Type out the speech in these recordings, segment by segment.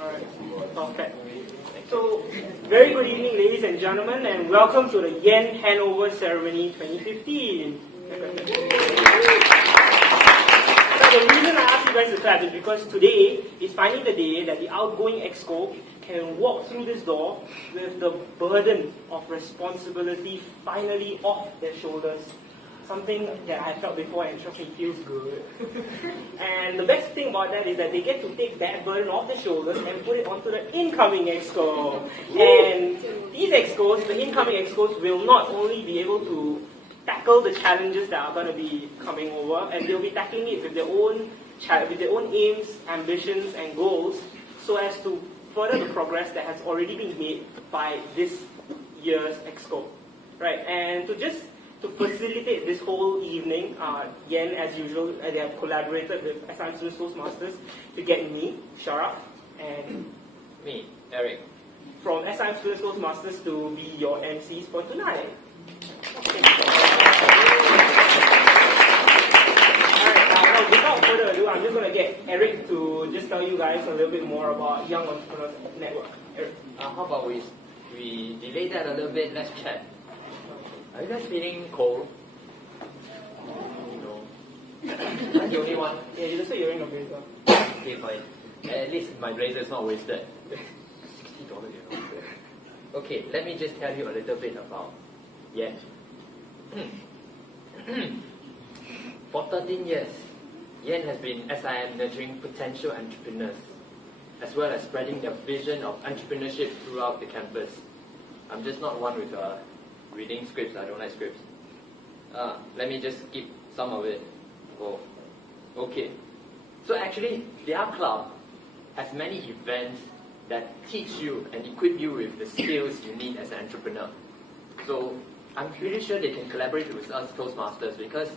Alright, perfect. So, very good evening, ladies and gentlemen, and welcome to the Yen Handover Ceremony 2015. So the reason I asked you guys to clap is because today is finally the day that the outgoing exco can walk through this door with the burden of responsibility finally off their shoulders. Something that I felt before and trust me feels good. And the best thing about that is that they get to take that burden off their shoulders and put it onto the incoming exco. And these excos, the incoming excos, will not only be able to tackle the challenges that are going to be coming over, and they'll be tackling it with their own aims, ambitions, and goals, so as to further the progress that has already been made by this year's exco. Right? And to facilitate this whole evening, Yen, as usual, they have collaborated with SIM Students Toastmasters to get me, Sharaf, and me, Eric, from SIM Students Toastmasters to be your MCs for tonight. Alright, without further ado, I'm just going to get Eric to just tell you guys a little bit more about Young Entrepreneurs Network. Eric. How about we delay that a little bit, let's chat. Are you guys feeling cold? No. I'm the only one. Yeah, you just said you're wearing a blazer. Okay, fine. At least my blazer is not wasted. $60, you know. Okay, let me just tell you a little bit about Yen. For 13 years, Yen has been SIM nurturing potential entrepreneurs, as well as spreading the vision of entrepreneurship throughout the campus. I'm just not one with reading scripts. I don't like scripts. Let me just skip some of it. Oh, okay. So actually, their club has many events that teach you and equip you with the skills you need as an entrepreneur. So I'm pretty sure they can collaborate with us Toastmasters, because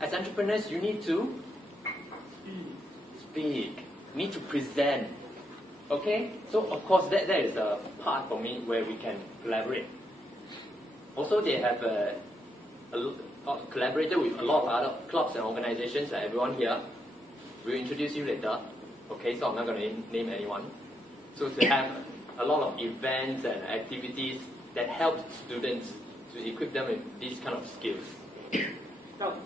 as entrepreneurs, you need to speak, need to present. Okay? So of course, that is a part for me where we can collaborate. Also, they have collaborated with a lot of other clubs and organizations, like everyone here. We'll introduce you later. Okay, so I'm not going to name anyone. So they have a lot of events and activities that help students to equip them with these kind of skills. Now,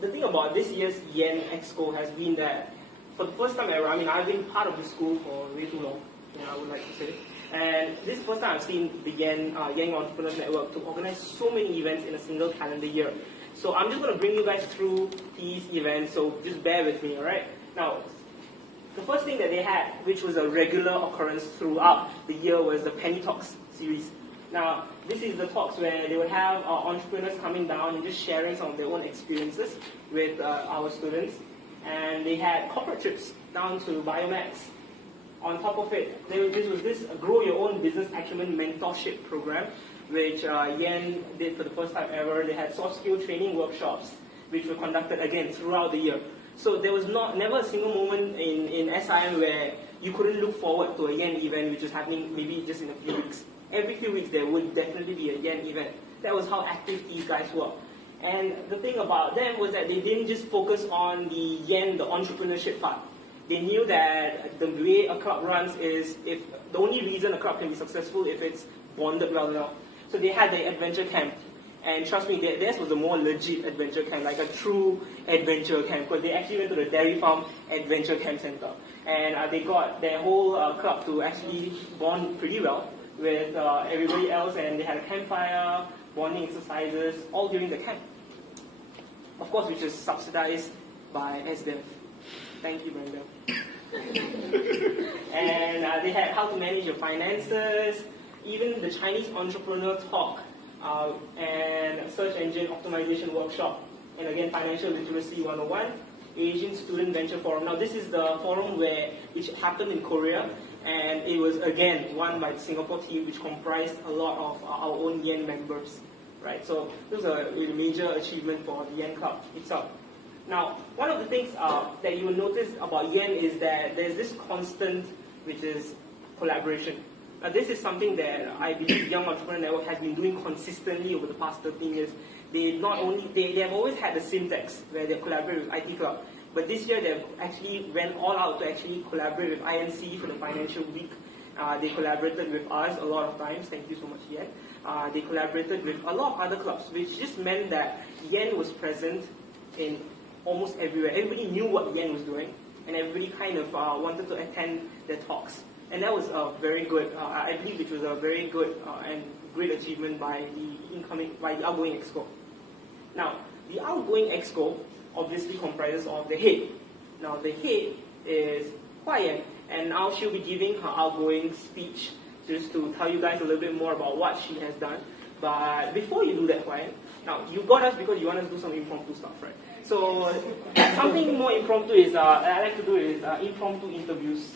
the thing about this year's Yen Exco has been that for the first time ever, I've been part of the school for way too long, I would like to say. And this is the first time I've seen the Young Entrepreneurs Network to organize so many events in a single calendar year. So I'm just going to bring you guys through these events, so just bear with me, alright? Now, the first thing that they had, which was a regular occurrence throughout the year, was the Penny Talks series. Now, this is the talks where they would have entrepreneurs coming down and just sharing some of their own experiences with our students. And they had corporate trips down to Biomax. On top of it, there was this Grow Your Own Business Acumen Mentorship Program, which Yen did for the first time ever. They had soft skill training workshops, which were conducted again throughout the year. So there was never a single moment in SIM where you couldn't look forward to a Yen event, which was happening maybe just in a few weeks. Every few weeks there would definitely be a Yen event. That was how active these guys were. And the thing about them was that they didn't just focus on the Yen, the entrepreneurship part. They knew that the way a club runs is if the only reason a club can be successful if it's bonded well enough. So they had the adventure camp. And trust me, theirs was a more legit adventure camp, like a true adventure camp, because they actually went to the Dairy Farm Adventure Camp Center. And they got their whole club to actually bond pretty well with everybody else, and they had a campfire, bonding exercises, all during the camp. Of course, which is subsidized by SDEV. Thank you, Brenda. And they had how to manage your finances, even the Chinese entrepreneur talk, and search engine optimization workshop, and again, financial literacy 101, Asian Student Venture Forum. Now, this is the forum which happened in Korea, and it was again won by the Singapore team, which comprised a lot of our own Yen members. Right, so this was a major achievement for the Yen Club itself. Now, one of the things that you will notice about Yen is that there's this constant, which is collaboration. Now, this is something that I believe Young Entrepreneur Network has been doing consistently over the past 13 years. They have always had the syntax where they collaborate with IT Club, But this year they've actually went all out to actually collaborate with INC for the financial week. They collaborated with us a lot of times. Thank you so much, Yen. They collaborated with a lot of other clubs, which just meant that Yen was present in almost everywhere. Everybody knew what Yen was doing, and everybody kind of wanted to attend their talks. And that was very good. I believe it was a very good and great achievement by the outgoing exco. Now, the outgoing exco obviously comprises of the head. Now, the head is Hua Yan, and now she'll be giving her outgoing speech just to tell you guys a little bit more about what she has done. But before you do that, Hua Yan, now you got us because you want us to do some impromptu stuff, right? So something more impromptu is I like to do is impromptu interviews.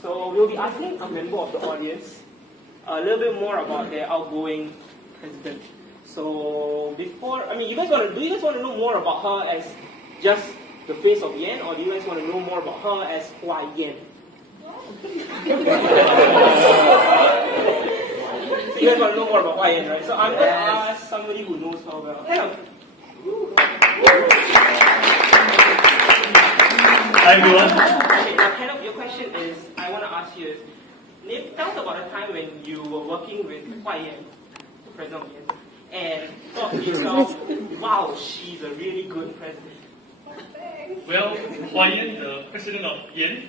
So we'll be asking a member of the audience a little bit more about their outgoing president. So before, do you guys want to know more about her as just the face of Yen, or do you guys want to know more about her as Hua Yan? You guys want to know more about Hua Yan, right? So I'm going to ask somebody who knows her well. Hello. Hi everyone. Okay, now kind of your question is, I want to ask you is, tell us about a time when you were working with Hua Yan, the president of Yen, and thought to yourself, wow, she's a really good president. Well, Hua Yan, the president of Yen.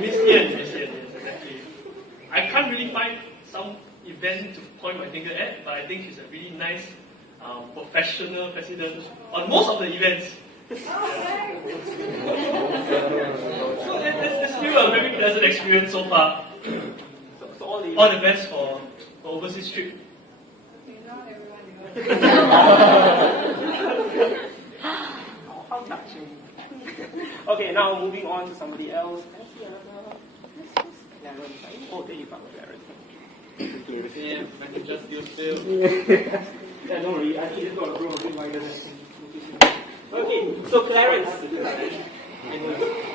Miss Yen, yes, exactly. I can't really find some event to point my finger at, but I think she's a really nice, professional president on most of the events. So it's still a very pleasant experience so far. So all the best for overseas trip. Okay, not everyone How touching. Okay, now moving on to somebody else. Can I see another? Clarence. Oh, there you go, Clarence. Yeah, I can just use Phil. Yeah, don't worry. I think you just got to grow a bit wider than. Okay, so Clarence.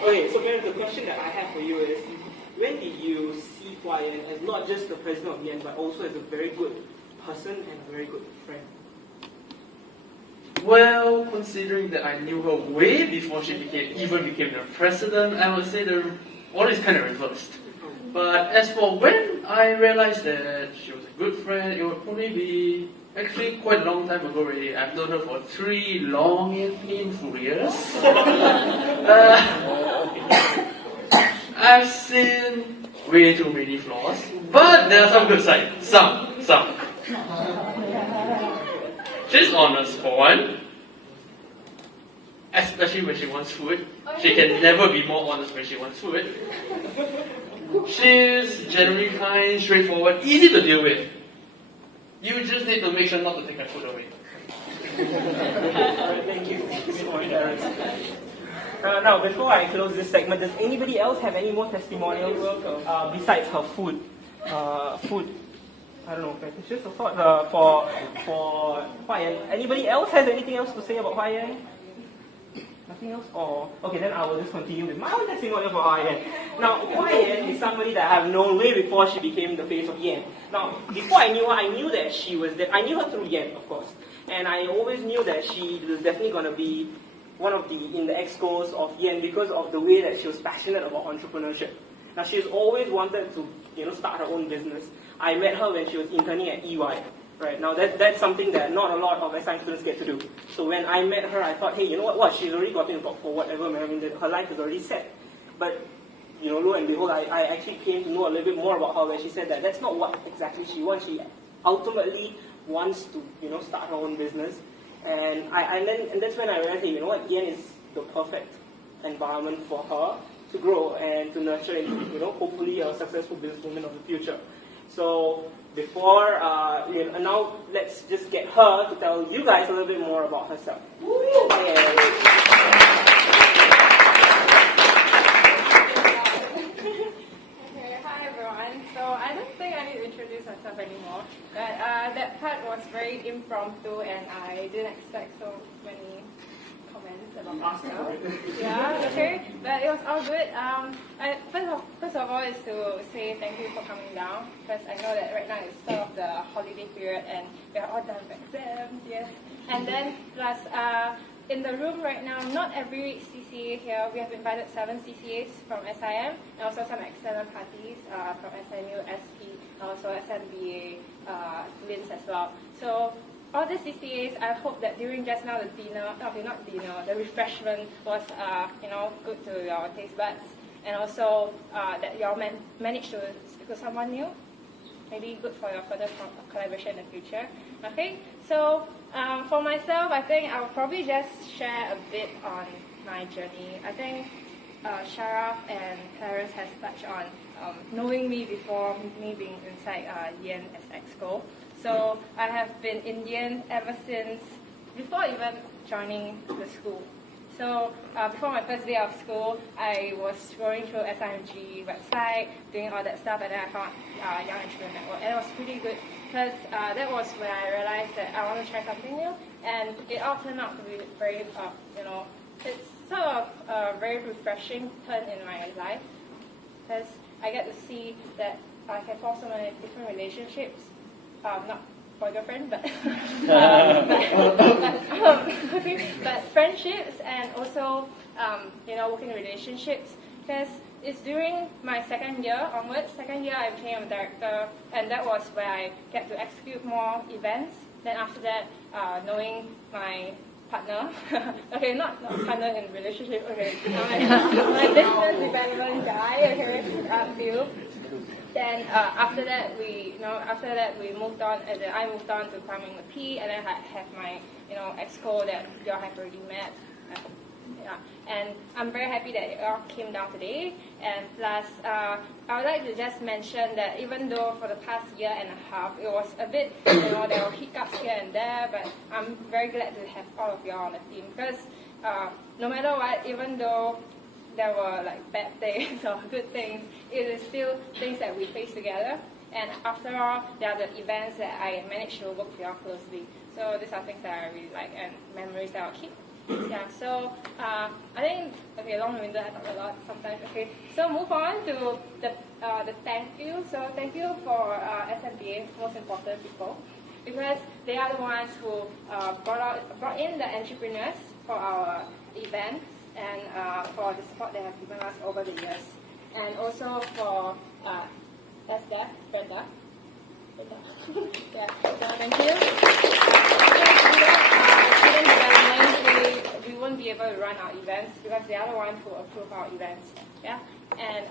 Okay, so Clarence, the question that I have for you is, when did you see Hua Yan as not just the president of Yen, but also as a very good person and a very good friend? Well, considering that I knew her way before she even became the president, I would say the order is kind of reversed. But as for when I realized that she was a good friend, it would probably be actually quite a long time ago already. I've known her for 3 long and painful years. I've seen way too many flaws, but there are some good sides. Some. She's honest for one, especially when she wants food. She can never be more honest when she wants food. She's generally kind, straightforward, easy to deal with. You just need to make sure not to take her food away. Thank you. Now, before I close this segment, does anybody else have any more testimonials besides her food? Food. I don't know, fetishes or thought for Hua Yan. Anybody else has anything else to say about Hua Yan? Nothing else? Or okay, then I will just continue with my own testimonial for Hua Yan. Now, Hua Yan is somebody that I've known way before she became the face of Yen. Now, before I knew her, I knew that she was there. I knew her through Yen, of course, and I always knew that she was definitely going to be one of in the excos of Yen because of the way that she was passionate about entrepreneurship. Now, she's always wanted to, start her own business. I met her when she was interning at EY. Right, now that's something that not a lot of SI students get to do. So when I met her, I thought, hey, you know what, she's already gotten a for whatever, her life is already set. But, lo and behold, I actually came to know a little bit more about her when she said that that's not what exactly she wants. She ultimately wants to, start her own business. And that's when I realized, hey, Yen is the perfect environment for her to grow and to nurture into, hopefully a successful businesswoman of the future. So before, now let's just get her to tell you guys a little bit more about herself. Okay, hi everyone. So I don't think I need to introduce myself anymore. But that part was very impromptu and I didn't expect so many comments about myself. Yeah, okay. But it was all good. First of all is to say thank you for coming down because I know that right now it's sort of the holiday period and we're all done with exams, yes. And then plus in the room right now, not every CCA here, we have invited 7 CCAs from SIM, and also some external parties from SMU, SP, and also SMBA, LINS as well. So all the CCAs, I hope that during just now the dinner, okay, not dinner, the refreshment was, good to your taste buds, and also that you all managed to speak to someone new. Maybe good for your further collaboration in the future. Okay, so for myself, I think I'll probably just share a bit on my journey. I think Sharaf and Clarence has touched on knowing me before me being inside Yen as Exco. So I have been in Yen ever since, before even joining the school. So before my first day of school, I was scrolling through SIMG website, doing all that stuff, and then I found Young Entrepreneur Network. And it was pretty good because that was when I realized that I want to try something new, and it all turned out to be very, it's sort of a very refreshing turn in my life because I get to see that I can form so many different relationships, not boyfriend, but but friendships and also working relationships, because it's during my second year onwards. Second year I became a director, and that was where I get to execute more events. Then after that, knowing my partner, okay, not partner in relationship, okay, my business development guy, okay, Bill. Then after that we moved on, and then I moved on to climbing the P, and then I have my exco that you all have already met. And I'm very happy that it all came down today. And plus, I would like to just mention that even though for the past year and a half it was a bit, there were hiccups here and there, but I'm very glad to have all of you all on the team, because no matter what, even though there were like bad things or good things, it is still things that we face together. And after all, there are the events that I managed to work with you all closely. So these are things that I really like and memories that I'll keep. Yeah, so I think, okay, long-winded, I talk a lot sometimes. Okay, so move on to the thank you. So thank you for SMBA, most important people, because they are the ones who brought in the entrepreneurs for our events, and for the support they have given us over the years. And also for Brenda. Yeah, so thank you. Student development, we won't be able to run our events because they are the ones who approve our events. Yeah, and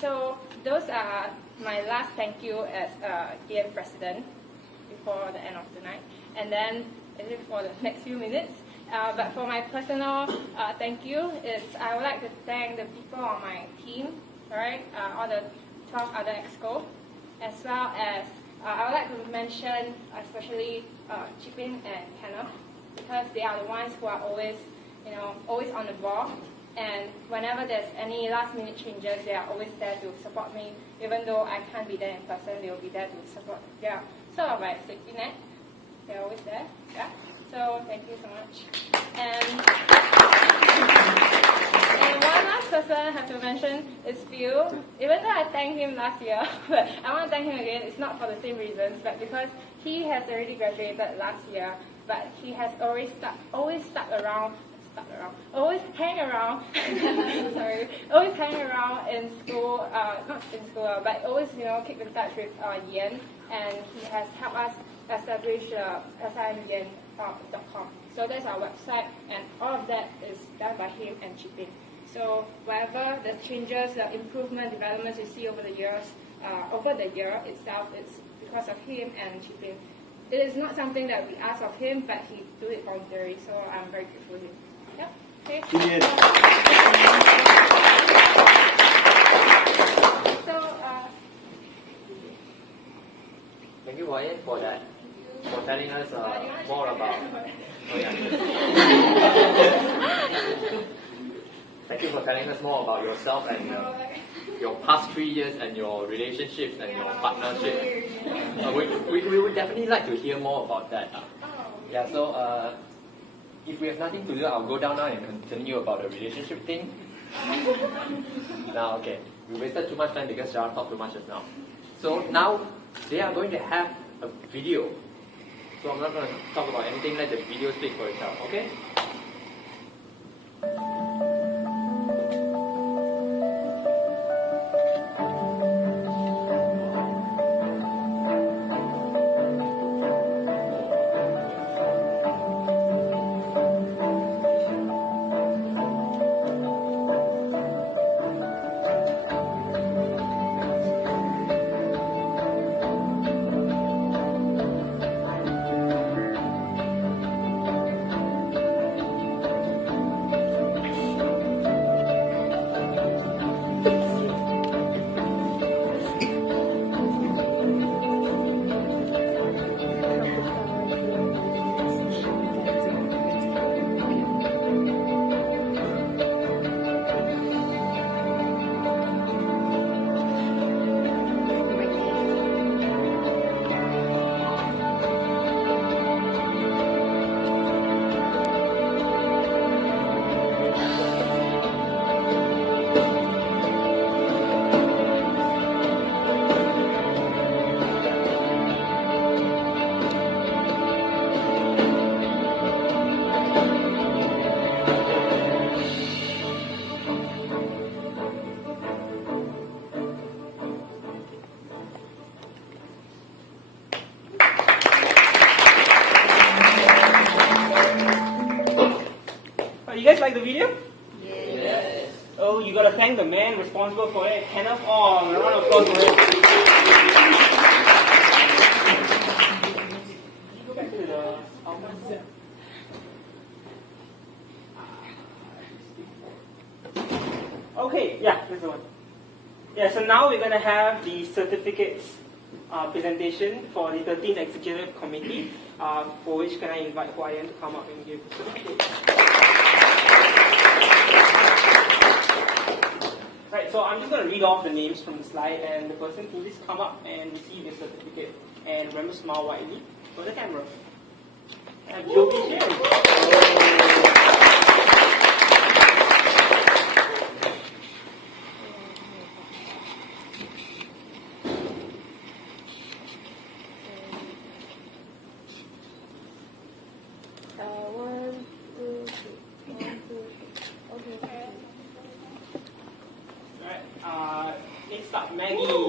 so those are my last thank you as EM president before the end of the night. And then for the next few minutes. But for my personal thank you, I would like to thank the people on my team, alright, all the 12 other exco, as well as I would like to mention especially Chipin and Hannah, because they are the ones who are always on the ball, and whenever there's any last minute changes, they are always there to support me. Even though I can't be there in person, they will be there to support. Yeah, sort of like safety net. They're always there. Yeah. So thank you so much. And one last person I have to mention is Phil. Even though I thanked him last year, but I want to thank him again. It's not for the same reasons, but because he has already graduated last year, but he has always hang around sorry, always hang around in school, not in school, but always keep in touch with Yen, and he has helped us establish simyen.com. So that's our website, and all of that is done by him and Chipin. So whatever the changes, the improvement, developments you see over the years, over the year itself, it's because of him and Chipin. It is not something that we ask of him, but he do it voluntarily. So I'm very grateful to him. Yeah. Okay. So thank you, Ryan, for that, for telling us more about. Thank you for telling us more about yourself and your past 3 years and your relationships and your partnership. We would definitely like to hear more about that. Yeah, so if we have nothing to do, I'll go down now and continue about the relationship thing. Now, okay, we wasted too much time because Sarah talked too much just now. So now they are going to have a video. So I'm not going to talk about anything, let the video speak for itself, okay? thank the man responsible for it, Kenneth Ong. A round of applause for him. Go back to the Okay, yeah, that's the one. Yeah, so now we're going to have the certificates presentation for the 13th Executive Committee, for which can I invite Huayan to come up and give the certificate. Right, so I'm just going to read off the names from the slide, and the person can just come up and receive your certificate. And remember, smile widely for the camera. And you'll be sharing. Next up, Maggie.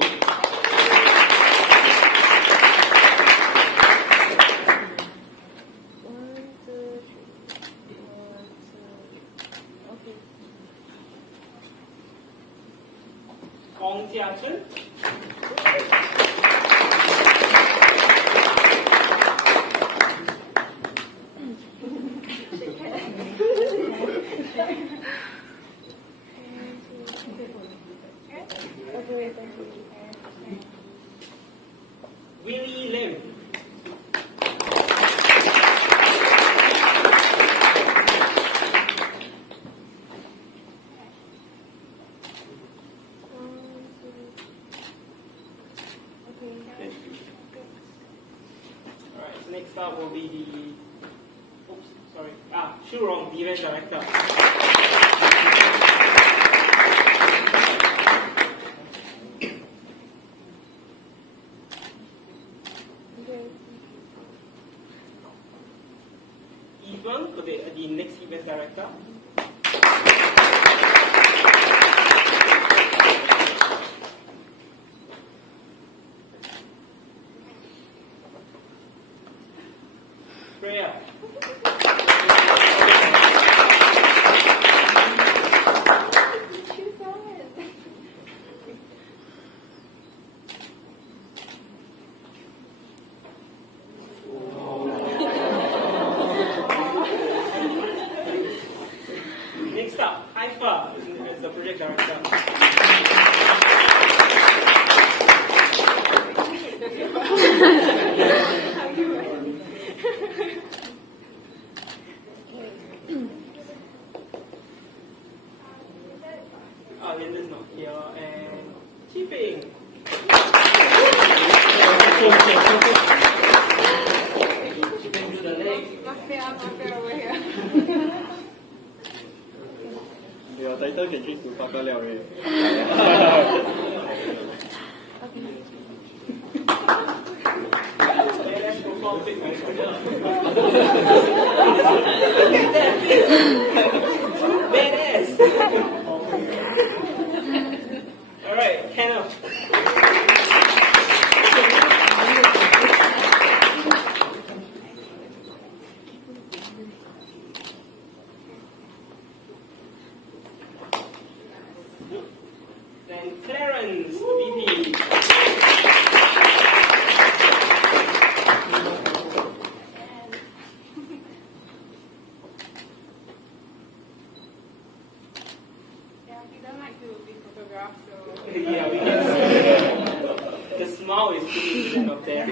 Ong Jia Chun. Willie Lim. Alright, so next up will be the Shu Rong, the event director. Evan, the next event director. Freya. Next up, Haifa is the project director. Linda's not here, and Keeping. Keeping to the leg. Over here. Your title can change to Papa Liao already. Let's perform big Badass. Alright, Kenneth. Then Clarence, VP. Yeah, he doesn't like to be photographed, so. Yeah, we can see. The smile is pretty good up there.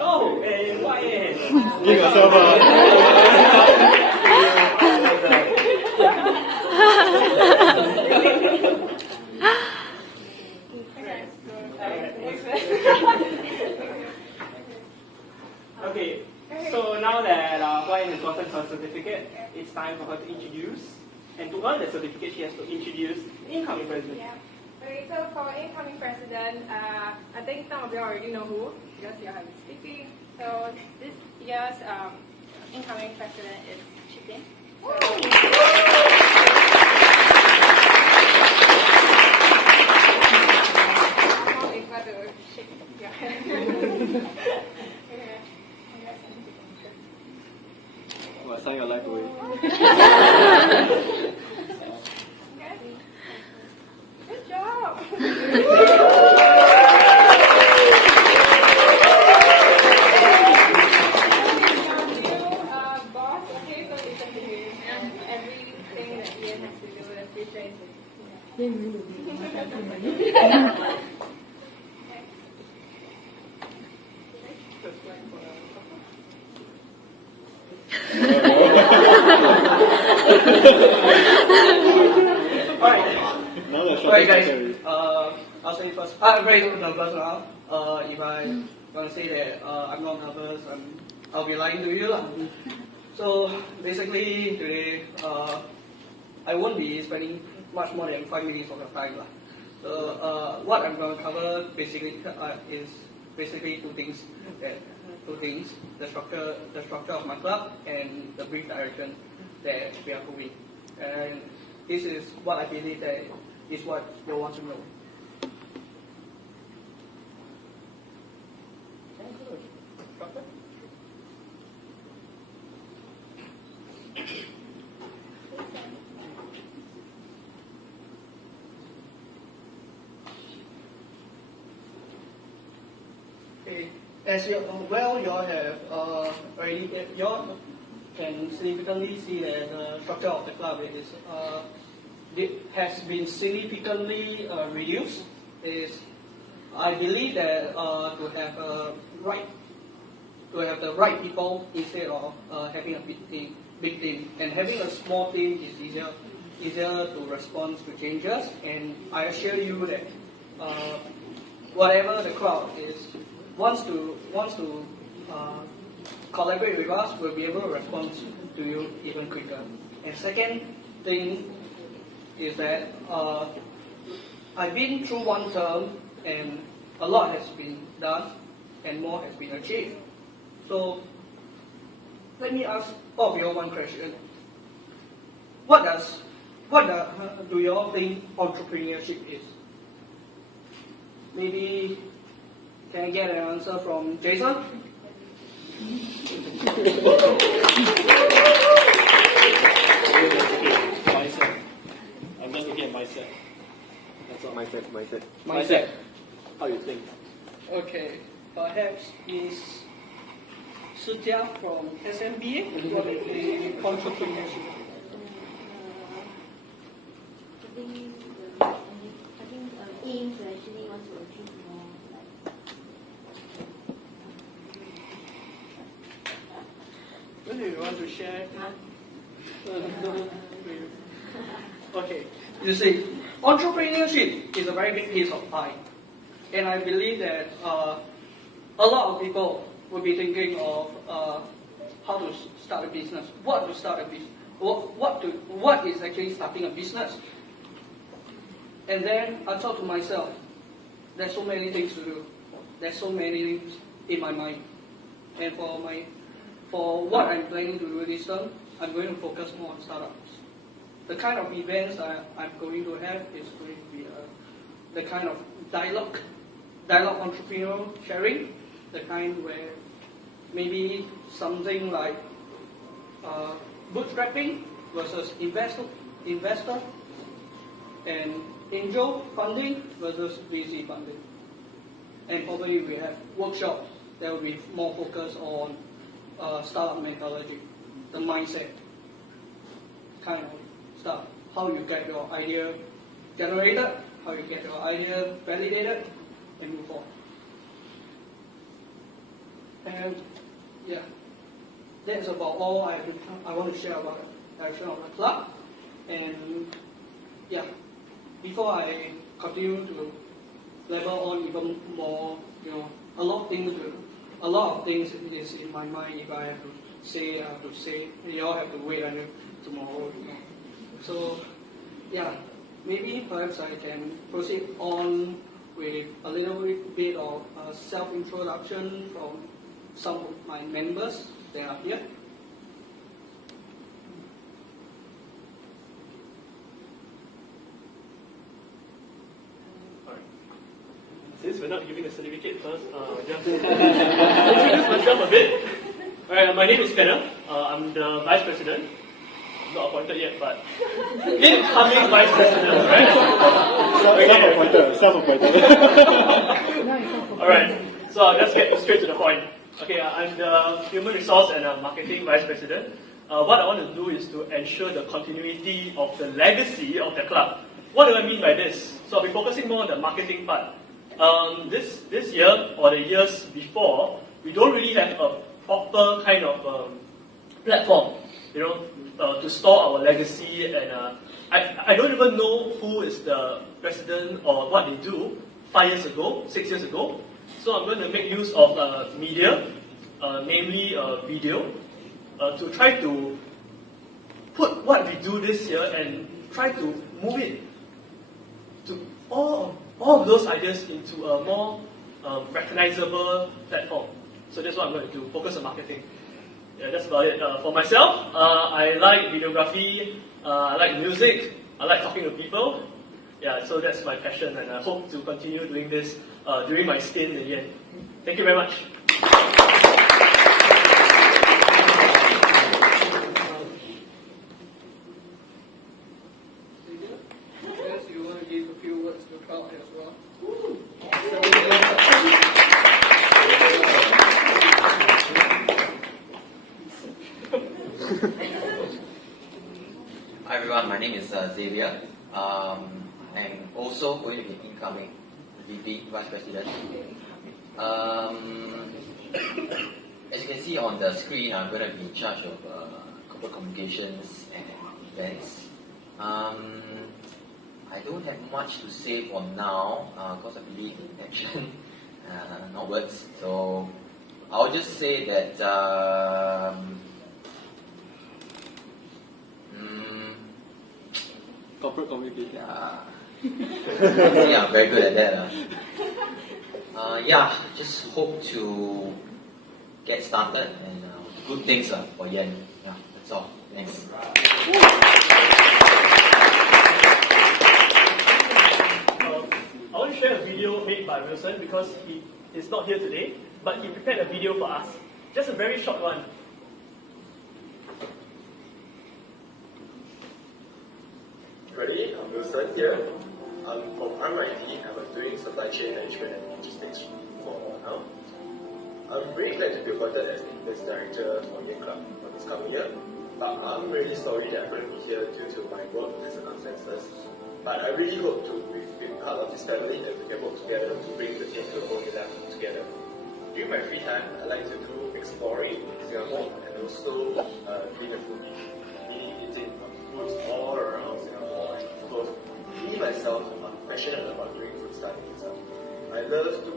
Oh, and Wyatt. Give yourself Okay, so now that Wyatt has gotten her certificate, it's time for her to introduce. And to earn the certificate, she has to introduce the incoming president. Yeah. Okay, so for incoming president, I think some of you already know who, because you have been speaking. So this year's incoming president is Chicken. To shake your hand. Okay. sign your life away. Now the Alright shopping guys, category. I'll say first. I'm very nervous now. If I'm gonna say that I'm not nervous, I'll be lying to you lah. So basically today, I won't be spending much more than 5 minutes of your time lah. So what I'm gonna cover basically is basically two things. The structure of my club and the brief direction that we are going. And this is what I believe that is what you want to know. Okay. As you all have already, you all can significantly see that the structure of the club has been significantly reduced. I believe that to have the right people instead of having a big team, and having a small team is easier to respond to changes. And I assure you that whatever the crowd wants to collaborate with us, we'll be able to respond to you even quicker. And second thing is that I've been through one term and a lot has been done and more has been achieved. So let me ask all of you one question. What do you all think entrepreneurship is? Maybe can I get an answer from Jason? Mindset. I'm just looking at mindset. That's all. Mindset. How you think? Okay, perhaps Ms. Sujia from SMBA what is the entrepreneurship? Aim to actually want to achieve more. What do you want to share? Okay, you see, entrepreneurship is a very big piece of pie, and I believe that a lot of people will be thinking of how to start a business, what to start a business, what is actually starting a business. And then I thought to myself, there's so many things to do. There's so many things in my mind. And for what I'm planning to do this term, I'm going to focus more on startups. The kind of events I'm going to have is going to be the kind of dialogue entrepreneurial sharing, the kind where maybe something like bootstrapping versus investor, and angel funding versus VC funding. And probably we have workshops that will be more focused on startup mentality, the mindset kind of stuff. How you get your idea generated, how you get your idea validated, and move on. And yeah, that's about all I want to share about the direction of the club. And yeah, before I continue to level on even more, a lot of things is in my mind. If I have to say. You all have to wait until tomorrow. So yeah, maybe perhaps I can proceed on with a little bit of self-introduction from some of my members that are here. Since we're not giving a certificate first, just introduce myself a bit. Alright, my name is Penner. I'm the Vice President. Not appointed yet, but incoming Vice President, right? Self-appointed. Alright, so I'll just get straight to the point. Okay, I'm the Human Resource and Marketing Vice President. what I want to do is to ensure the continuity of the legacy of the club. What do I mean by this? So I'll be focusing more on the marketing part. This year, or the years before, we don't really have a proper kind of platform, to store our legacy. And I don't even know who is the president or what they do 5 years ago, 6 years ago. So I'm going to make use of media, namely video, to try to put what we do this year and try to move it to all of those ideas into a more recognizable platform. So that's what I'm going to do, focus on marketing. Yeah, that's about it. For myself, I like videography, I like music, I like talking to people. Yeah, so that's my passion, and I hope to continue doing this during my stint in Yen. Thank you very much. Yes, you want to give a few words to the crowd as well. Hi everyone, my name is Xavier. I'm also going to be incoming VP, Vice President. As you can see on the screen, I'm going to be in charge of corporate communications and events. I don't have much to say for now because I believe in action, not words. So I'll just say that Corporate communication. yeah, I'm very good at that. Yeah, just hope to get started and good things for Yen. Yeah, that's all. Thanks. I want to share a video made by Wilson because he is not here today, but he prepared a video for us. Just a very short one. Ready? I'm Wilson here. I'm from RMIT. I'm doing supply chain management and logistics for now. I'm really glad to be appointed as the business director for Yen Club for this coming year. But I'm really sorry that I'm going to be here due to my work and circumstances. But I really hope to be part of this family and we can work together to bring the team to a whole new level together. During my free time, I like to do exploring Singapore and also being a foodie. Eating foods all around Singapore. So, me myself, I'm passionate about doing food studies. I love to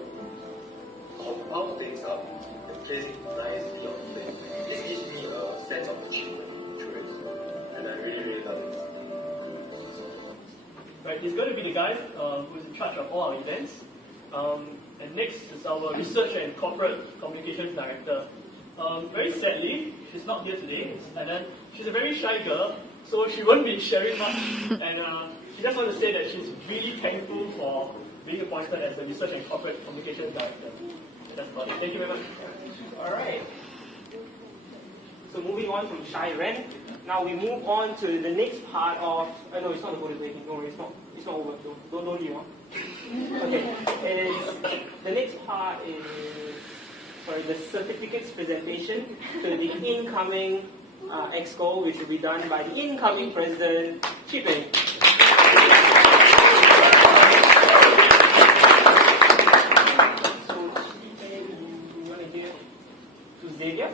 compound things up and place it nicely on the plate. This gives me a sense of achievement through it. And I really, really love it. Right, he's going to be the guy who's in charge of all our events. And next is our research and corporate communications director. Very sadly, she's not here today. And then she's a very shy girl, so she won't be sharing much. And she just wants to say that she's really thankful for being appointed as the research and corporate communications director. And that's about it. Thank you very much. All right. So moving on from Shy Ren, now we move on to the next part of. No, it's not the voting taking. No, it's not. It's not over. Don't leave on. Okay. The next part is the certificates presentation to the incoming exco, which will be done by the incoming president, Chipping. So, you want to give it to Xavier?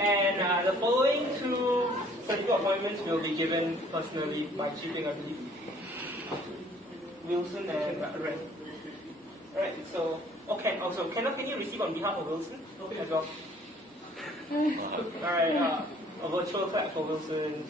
And the following two certificate appointments will be given personally by Chipping, I believe. Wilson and Ren. Alright, so, okay, also, can you receive on behalf of Wilson as well? Alright, a virtual clap for Wilson.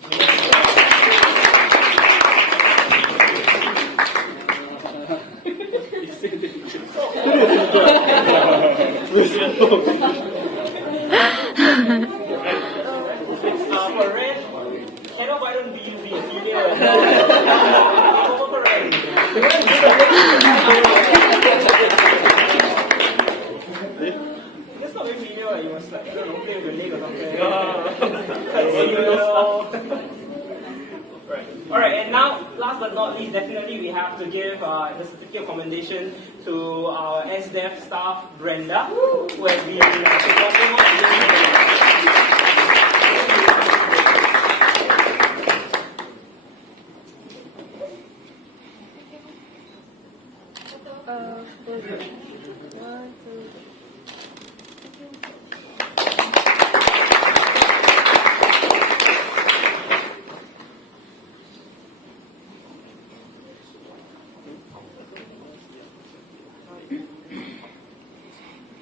Alright, and now, last but not least, definitely we have to give the certificate of commendation to our SDEF staff, Brenda, who has been supporting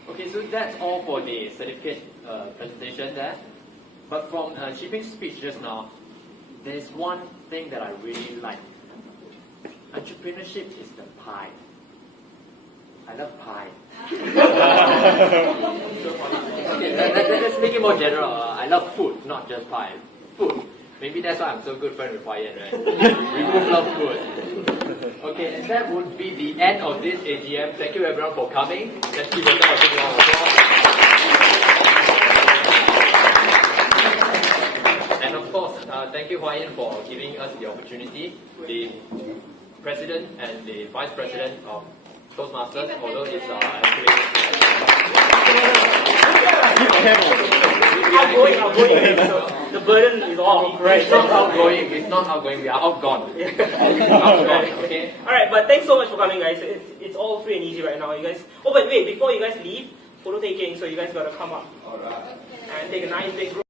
Okay, so that's all for the certificate presentation there. But from Shipping's speech just now, there's one thing that I really like. Entrepreneurship is the pie. I love pie. Okay, let's make it more general. I love food, not just pie. Food. Maybe that's why I'm so good friend with Wyatt, right? We both love food. Okay, and that would be the end of this AGM. Thank you everyone for coming. Let's give yourself a big round of applause. And of course, thank you Wyatt for giving us the opportunity. The President and the Vice President of Toastmasters, although it's actually... outgoing. So the burden is all right. It's not outgoing. It's not outgoing. We are outgone. Outgone. Okay. All right, but thanks so much for coming, guys. It's all free and easy right now, you guys. Oh, but wait, before you guys leave, photo taking. So you guys gotta come up. Alright. And take a nice big group.